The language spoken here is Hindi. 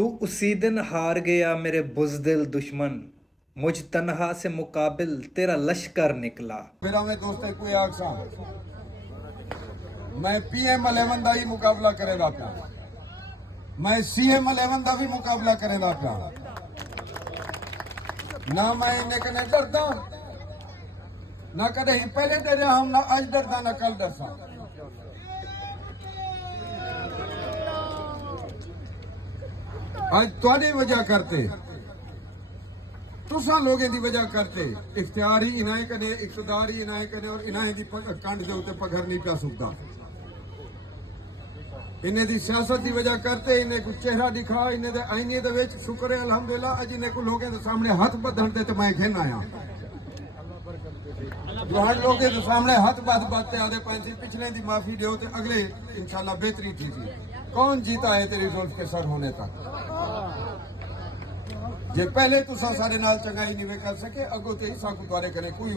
तू उसी दिन हार गया मेरे बुज़दिल दुश्मन, मुझ तन्हा से मुकाबिल तेरा लश्कर निकला। मेरा मैं दोस्त है कोई आखसा मैं PM 11 ਦਾ ਹੀ ਮੁਕਾਬਲਾ ਕਰੇਗਾ ਪਿਆ, मैं CM 11 ਦਾ ਵੀ ਮੁਕਾਬਲਾ ਕਰੇਗਾ ਪਿਆ ਨਾ। ਮੈਂ ਇਹਨੇ ਕਨੇ ਡਰਦਾ ਨਾ ਕਦੇ ਹੀ ਪਹਿਲੇ ਡਰਿਆ ਹਾਂ, ਨਾ ਅੱਜ ਡਰਦਾ ਨਾ ਕੱਲ ਡਰਦਾ। ਅੱਜ ਤੁਹਾਡੀ ਵਜ੍ਹਾ ਕਰਤੇ, तुसा लोगों की वजह करते इख्तियार ही इन्हें कने, इख्तियार ही इन्हें कने और इन्हें दी कंड के उत्ते पगर नहीं पा सकता। इन्हें दी सियासत की वजह करते इन्हें कुछ चेहरा दिखा, इन्हें दे आईने दे विच शुक्र है अल्हम्दुलिल्लाह अज इन्हें को लोगों के सामने हाथ बधन दे तो मैं कहना आया जो हर लोगों के सामने हाथ बात आदे पैंसी पिछले दी माफी दो तो अगले इंशाल्लाह बेहतरी थी। कौन जीता है तेरी जुल्फ के सर होने तक? जे पहले तुसा सारे नाल चंगाई नहीं कर सके, अगो ते ही साकू द्वारे करे कोई